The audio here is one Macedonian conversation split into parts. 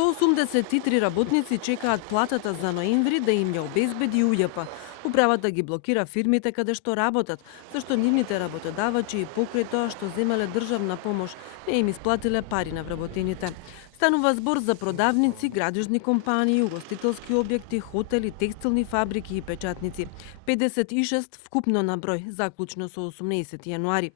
183 работници чекаат платата за ноември да им ја обезбеди УЈП. Управата ги блокира фирмите каде што работат, зашто нивните работодавачи и покрај тоа што земале државна помош не им исплатиле пари на вработените. Станува збор за продавници, градежни компании, угостителски објекти, хотели, текстилни фабрики и печатници. 56 вкупно на број, заклучно со 18 јануари.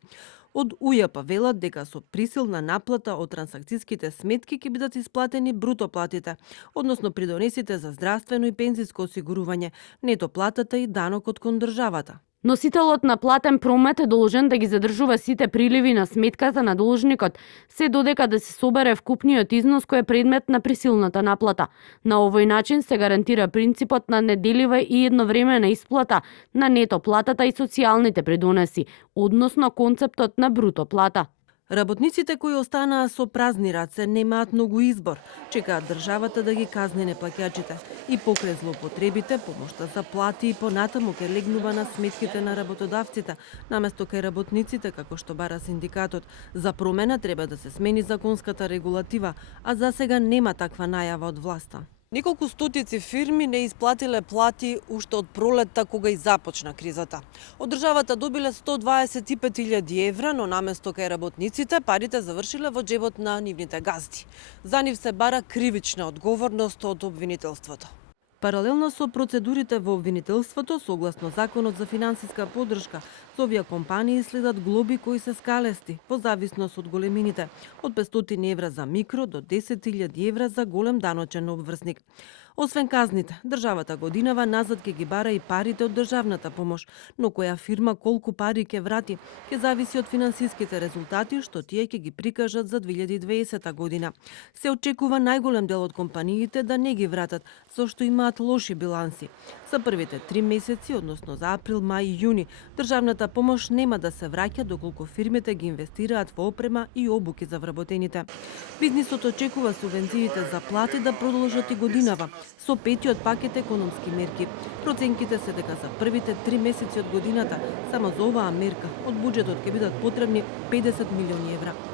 Од УЈП велат дека со присилна наплата од трансакцијските сметки ќе бидат исплатени бруто платите, односно придонесите за здравствено и пензиско осигурување, нето платата и данокот кон државата. Носителот на платен промет е должен да ги задржува сите приливи на сметката на должникот, се додека да се собере вкупниот износ кој е предмет на присилната наплата. На овој начин се гарантира принципот на неделива и едновремена исплата на нето платата и социјалните придонеси, односно концептот на бруто плата. Работниците кои останаа со празни раце немаат многу избор. Чекаат државата да ги казни неплаќачите. И покрај злоупотребите, помошта за плати и понатаму ќе легнува на сметките на работодавците, наместо кај работниците, како што бара синдикатот. За промена треба да се смени законската регулатива, а за сега нема таква најава од власта. Неколку стотици фирми не исплатиле плати уште од пролетта кога и започна кризата. Од државата добиле 125.000 евра, но наместо кај работниците парите завршиле во џебот на нивните газди. За нив се бара кривична одговорност од обвинителството. Паралелно со процедурите во обвинителството, согласно Законот за финансиска поддршка, за овие компании следат глоби кои се скалести, по зависност од големините, од 500 евра за микро до 10.000 евра за голем даночен обврсник. Освен казните, државата годинава назад ќе ги бара и парите од државната помош, но која фирма колку пари ќе врати, ќе зависи од финансиските резултати што тие ќе ги прикажат за 2020 година. Се очекува најголем дел од компаниите да не ги вратат, зашто имаат лоши биланси. За првите 3 месеци, односно за април, мај и јуни, државната помош нема да се враќа доколку фирмите ги инвестираат во опрема и обуки за вработените. Бизнисот очекува субвенциите за плати да продолжат и годинава, со петиот пакет економски мерки. Проценките се дека за првите 3 месеци од годината, само за оваа мерка, од буџетот ќе бидат потребни 50 милиони евра.